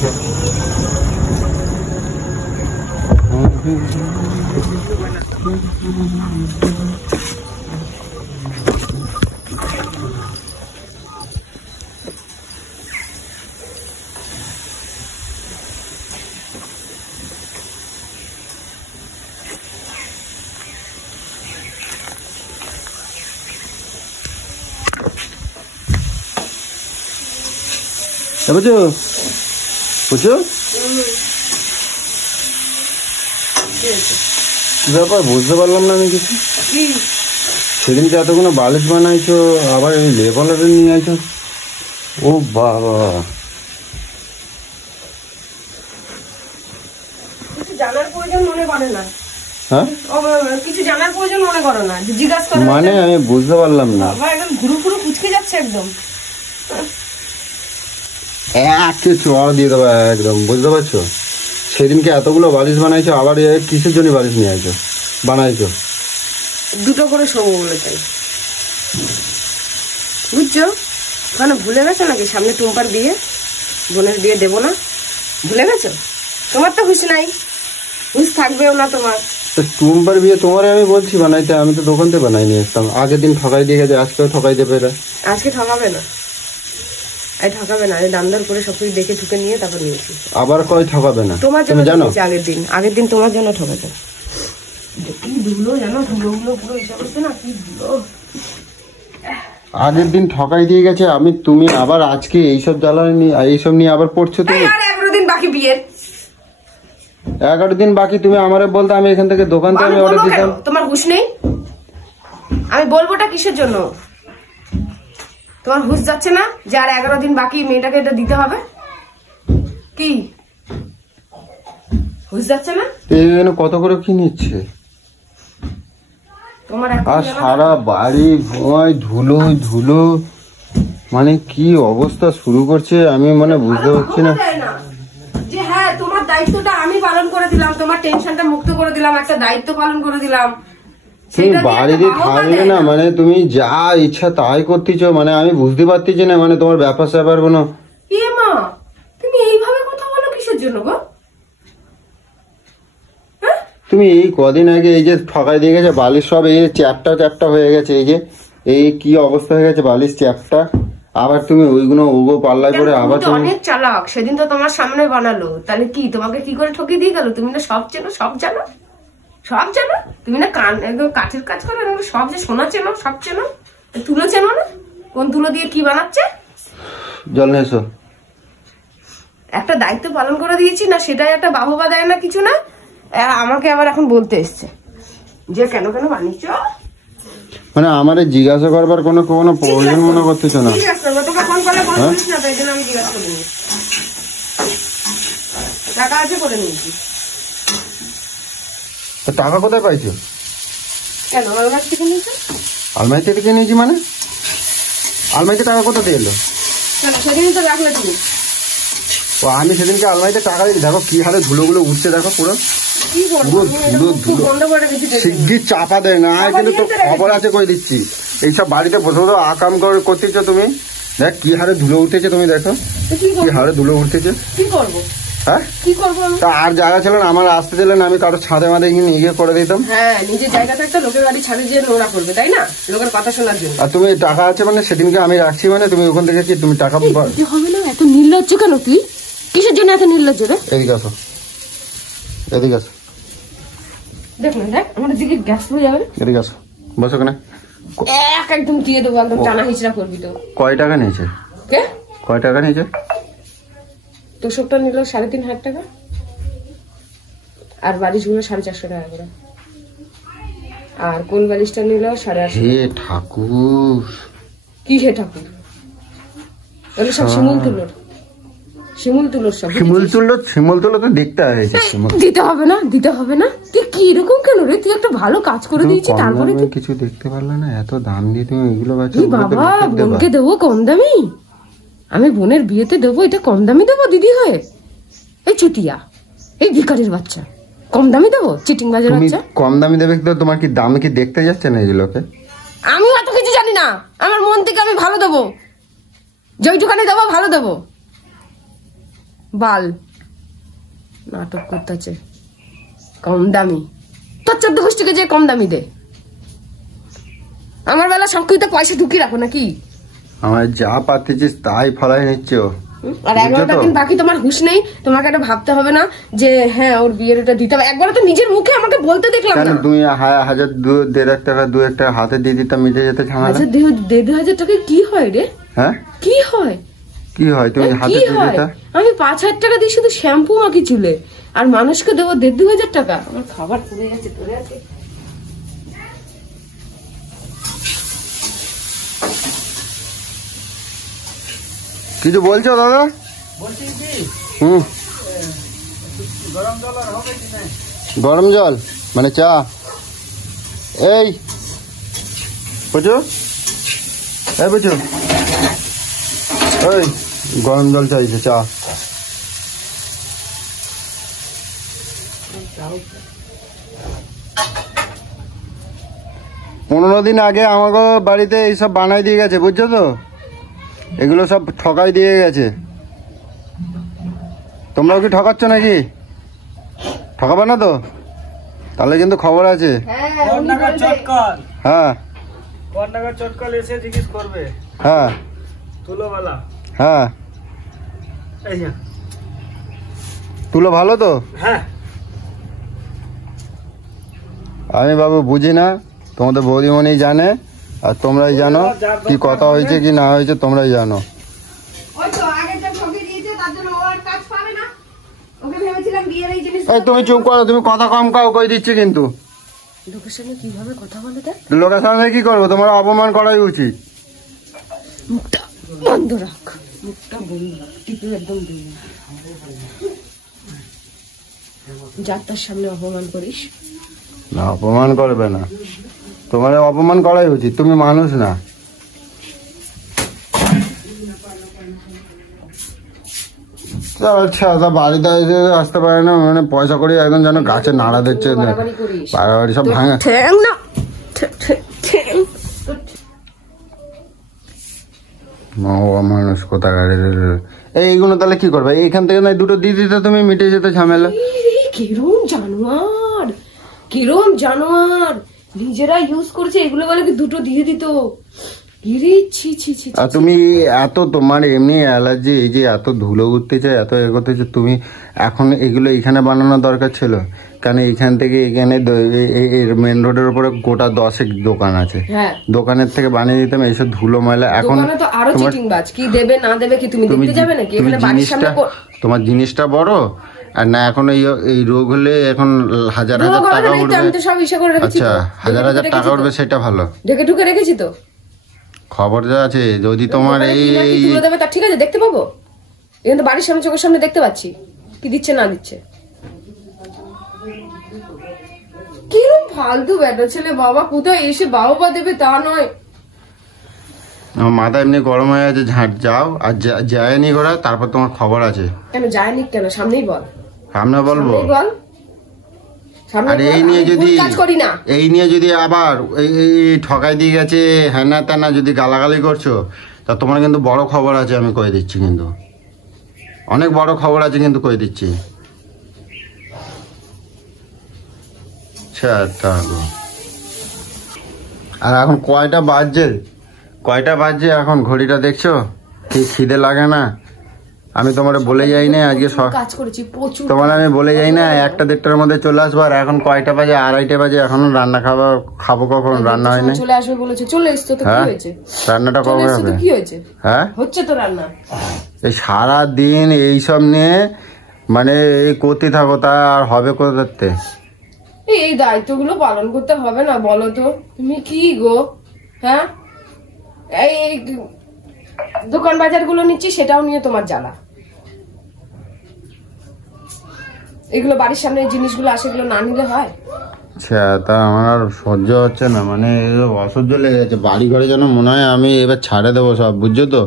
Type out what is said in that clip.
বুঝছো বুঝছো ব্যাপার বুঝতে পারলাম না আমি কিছু। সেদিনকে এতগুলো বালিশ বানাইছো, আবার এই লেপালারে নিয়ে আইছো। ও বাবা, কিছু জানার প্রয়োজন মনে করে না। হ্যাঁ কিছু জানার প্রয়োজন মনে করো না, জিজ্ঞাসা করো মানে আমি বুঝতে পারলাম না। একদম ঘুরু ঘুরু কুচকে যাচ্ছে একদম। একটু চড় দিয়ে দেবো একদম, বুঝতে পারছো? সেদিনকে এতগুলো বালিশ বানাইছো, আবার কিসের জন্য বালিশ নিয়ে আইছো বানাইছো? দুটো করে শোবো বলে তাই, বুঝছো? ওখানে ভুলে গেছো নাকি সামনে টুম্পার বিয়ে, বোনের বিয়ে দেবো না, ভুলে গেছো? তোমার তো হুঁশ নাই, হুঁশ থাকবেও না তোমার। তো টুম্পার বিয়ে তোমারে আমি বলছি বানাইতে, আমি তো দোকান থেকে বানাই নিয়ে আসতাম। আগের দিন ঠকাই দিয়ে গেছে, আজকেও ঠকাই দেবে এরা। আজকে ঠকাবে না, ঠকাবে না, দাম দর করে সবকিছু দেখে ঠুকে নিয়ে তারপর নিয়েছি। আবার কয় ঠকাবে না? তোমার জন্য জানো আগের দিন তোমার জন্য ঠকাবে। কি ধুলো জানো, ধুলো পুরো এসে বলছে না, কি ধুলো। আগের দিন ঠকাই দিয়ে গেছে, আমি তুমি আবার আজকে এইসব জ্বালানি এইসব নিয়ে আবার পড়ছো তুমি। 11 দিন বাকি বিয়ের, 11 দিন বাকি। তুমি আমারে বলতে আমি এখান থেকে দোকান থেকে আমি অর্ডার দিতাম। তোমার হুঁশ নেই? আমি বলবোটা কিসের জন্য? তোমার হুঁশ যাচ্ছে না যে আর 11 দিন বাকি, মেয়েটাকে এটা দিতে হবে? কি হুঁশ যাচ্ছে না? কত করে কি নিচ্ছে? তোমার আর সারা বাড়ি ভয় ধুলো ধুলো, মানে কি অবস্থা শুরু করছে আমি মানে বুঝতে পারছি না। যে হ্যাঁ তোমার দায়িত্বটা আমি পালন করে দিলাম, তোমার টেনশনটা মুক্ত করে দিলাম, একটা দায়িত্ব পালন করে দিলাম। তুমি বাড়িতে থাকলে না, মানে তুমি যা ইচ্ছা তাই করতেছো, মানে আমি বুঝতে পারতেছি না, মানে তোমার ব্যাপার স্যাপার কোনো। এ মা, তুমি এইভাবে কথা বলো কিসের জন্য গো? তুমি এই কদিন আগে এই যে ঠকাই দিয়ে গেছে বালিশ সব, এই চ্যাপটা চ্যাপটা হয়ে গেছে, এই যে এই কি অবস্থা হয়ে গেছে বালিশ চ্যাপটা, আবার তুমি ওইগুলো ওগো পাল্লাই করে আবার তুমি অনেক চালাক। সেদিন তো তোমার সামনে বানালো, তাহলে কি তোমাকে কি করে ঠকিয়ে দিয়ে গেল? তুমি না সব চেনো, সব জানো, সব জানো। তুমি না একদম কাঠের কাজ করো, সব যে সোনা চেনো, সব চেনো। তুলো চেনো না, কোন তুলো দিয়ে কি বানাচ্ছে? জল নিয়ে এসো। একটা দায়িত্ব পালন করে দিয়েছি না, সেটাই একটা বাহবা দেয় না কিছু না। আমাকে আবার এখন বলতে এসছে যে কেন কেন বানিয়েছ। মানে আমার জিজ্ঞাসা করবার কোনো কোনো প্রয়োজন মনে করতেছ না? টাকা আছে করে নিয়েছি। টাকা কোথায় পাইছো? কেন আলমারি থেকে নিয়েছো? আলমারি থেকে নিয়েছি মানে? আলমারিতে টাকা কোথা দিয়ে এলো? সেদিন তো রাখলে তুমি। ও আমি সেদিনকে আলমারিতে টাকা দিই, দেখো কি হারে ধুলোগুলো উঠছে, দেখো পুরো শিগগির চাপা দেয় না, কিন্তু তোর খবর আছে করে দিচ্ছি। এইসব বাড়িতে বসে বসে আকাম করতেছ তুমি, দেখ কি হারে ধুলো উঠেছে, তুমি দেখো কি হারে ধুলো উঠতেছে। কি করবো? হ্যাঁ কি করবো? তা আর জায়গা ছিল না আমার আসতে দিলে না, আমি কারো ছাদে মাদে নিয়ে করে দিতাম। হ্যাঁ, নিজের জায়গাটা একটা লোকের বাড়ি ছাদে দিয়ে নোংরা করবে, তাই না? লোকের কথা শোনার জন্য। আর তুমি টাকা আছে মানে সেদিনকে আমি রাখছি, মানে তুমি ওখান থেকে কি তুমি টাকা হবে না? এত নির্লজ্জ কেন তুই? কিসের জন্য এত নির্লজ্জ রে? এদিকে আসো, এদিকে আসো। দেখ না, দেখ আমাদের দিকে গ্যাস হয়ে যাবে। এদিকে আসো, বসো কেন। একদম দিয়ে দেবো, একদম টানা হিচড়া করবি তো। কয় টাকা নিয়েছে? কে কয় টাকা নিয়েছে? তোষকটা নিল 3,500 টাকা, আর বালিশগুলো 450 টাকা করে, আর কোন বালিশটা নিল 850। হে ঠাকুর, কি হে ঠাকুর? তাহলে সব শিমুল তুলোর, শিমুল তুলোর সব। শিমুল তুলো তো দেখতে হয়েছে। দিতে হবে না, দিতে হবে না। তুই কি এরকম কেন রে? তুই একটা ভালো কাজ করে দিয়েছি, তারপরে তুই কিছু দেখতে পারলে না? এত দাম দিয়ে তুমি এগুলো বাবা, বোনকে দেবো কম দামি? আমি বোনের বিয়েতে দেবো, এটা কম দামি দেবো দিদি হয়ে? এই চুতিয়া, এই ভিখারির বাচ্চা, কম দামি দেবো? চিটিং বাজের বাচ্চা। কম দামি দেবে তো তোমার কি দাম কি দেখতে যাচ্ছে না এগুলোকে? আমি এত কিছু জানি না, আমার মন থেকে আমি ভালো দেবো, যেইটুখানি দেবো ভালো দেবো। বাল নাটক করতেছে কম দামি, তোর 14 গোষ্ঠীকে যে কম দামি দে। আমার বেলা সবকিছুতে পয়সা ঢুকি রাখো নাকি? আমার যা পাতেছিস তাই ফলাই নিচ্ছ। আর 11টা দিন বাকি, তোমার হুঁশ নেই? তোমাকে এটা ভাবতে হবে না যে হ্যাঁ ওর বিয়ের এটা দিতে হবে? একবার তো নিজের মুখে আমাকে বলতে দেখলাম না। তুমি 1000 1.5 টাকা 2 টাকা হাতে দিয়ে দিতাম, মিটে যেতে ঝামেলা। 1,500 টাকা কি হয় রে? হ্যাঁ কি হয়? কি হয় তুমি হাতে দিয়ে দিতা? আমি 5,000 টাকা দিয়ে শুধু শ্যাম্পু মাখি চুলে, আর মানুষকে দেবো 1,500 টাকা? আমার খাবার পড়ে গেছে, পড়ে আছে। কিছু বলছো দাদা? গরম জল মানে চা? এই বুঝো, এই বুঝো, এই গরম জল চাইছে, চা। পনেরো দিন আগে আমাকে বাড়িতে এইসব বানাই দিয়ে গেছে, বুঝছো তো? এগুলো সব ঠকাই দিয়ে গেছে। তোমরাও কি ঠকাচ্ছ নাকি? ঠকাবে না তো? তাহলে কিন্তু খবর আছে। হ্যাঁ হ্যাঁ হ্যাঁ, তুলো ভালো তো? আমি বাবু বুঝি না, তোমাদের বৌদিমণি জানে, আর তোমরাই জানো কি কথা হয়েছে কি না হয়েছে, তোমরাই জানো। তুমি চুপ করো, তুমি কথা কম কাও, কই দিচ্ছি কিন্তু। লোকের সামনে কিভাবে কথা বলে? লোকের সামনে কি করবো? তোমার অপমান করাই উচিত। মুখটা বন্ধ রাখ, মুখটা বন্ধ রাখ, টিপে একদম বন্ধ। যার তার সামনে অপমান করিস না? অপমান করবে না, তোমার অপমান করাই উচিত, তুমি মানুষ না। আচ্ছা, বাড়িতে আসতে পারে না মানে পয়সা করে একদম যেন গাছে নাড়া দিচ্ছে, বাড়াবাড়ি সব ভাঙা। মানুষ কোথাকার। এইগুলো তাহলে কি করবে? এইখান থেকে না দুটো দিয়ে দিতে, তুমি মিটে যেতে ঝামেলা। কিরম জানোয়ার, কিরম জানোয়ার, নিজেরা ইউজ করছে এগুলো বলে কি দুটো দিয়ে দিত? আর তুমি এত, তোমার এমনি অ্যালার্জি, এই যে এত ধুলো উঠতেছে, এত এগোতেছে, তুমি এখন এগুলো এখানে বানানোর দরকার ছিল কেন? এখান থেকে এখানে মেন রোডের উপরে গোটা 10 দোকান আছে, দোকানের থেকে বানিয়ে দিতাম। এইসব ধুলো ময়লা এখন তোমার জিনিসটা বড়, আর না এখন এই রোগ হলে এখন 1000 টাকা উঠবে। আচ্ছা, 1000 টাকা উঠবে, সেটা ভালো। ঢেকে ঢুকে রেখেছি তো, খবর যা আছে। যদি তোমার এই তুলে দেবে তার ঠিক আছে, দেখতে পাবো, কিন্তু বাড়ির সামনে চোখের সামনে দেখতে পাচ্ছি কি দিচ্ছে না দিচ্ছে। কিরম ফালতু বেটা ছেলে বাবা, কোথায় এসে বাবা দেবে তা নয়। আমার মাথা এমনি গরম হয়ে আছে, ঝাঁট যাও। আর যায়নি ঘোরা, তারপর তোমার খবর আছে। কেন যায়নি? কেন সামনেই বল। সামনে বলবো? বল। আর এই নিয়ে যদি আবার এই ঠকাই দিয়ে গেছে হ্যানা ত্যানা যদি গালাগালি করছো, তা তোমার কিন্তু বড় খবর আছে, আমি কয়ে দিচ্ছি। কিন্তু অনেক বড় খবর আছে, কিন্তু কয়ে দিচ্ছি। আর এখন কয়টা বাজছে এখন? ঘড়িটা দেখছো? ঠিক খিদে লাগে না? আমি তোমার বলে যাই না আজকে তোমার আমি বলে যাই না 1টা 1:30টার মধ্যে চলে আসবো, আর এখন কয়টা বাজে? 2:30 বাজে, এখনো রান্না খাবো কখন? রান্না হয়নি। চলে আসবে বলেছে, চলে এসছো তো, কি হয়েছে? রান্নাটা কবে হবে? কি হয়েছে? হ্যাঁ, হচ্ছে তো রান্না। এই সারা দিন এইসব নিয়ে মানে এই করতে থাকো, তা আর হবে কোথাতে? এই দায়িত্বগুলো পালন করতে হবে না বলো তো? তুমি কি গো, হ্যাঁ? এই দোকান বাজার গুলো নিচ্ছি, সেটাও নিয়ে তোমার জ্বালা। এগুলো বাড়ির সামনে জিনিসগুলো আসে, এগুলো না নিলে হয়? আচ্ছা, তা আমার আর সহ্য হচ্ছে না, মানে অসহ্য লেগে গেছে। বাড়ি ঘরে যেন মনে হয় আমি এবার ছাড়ে দেবো সব, বুঝছো তো?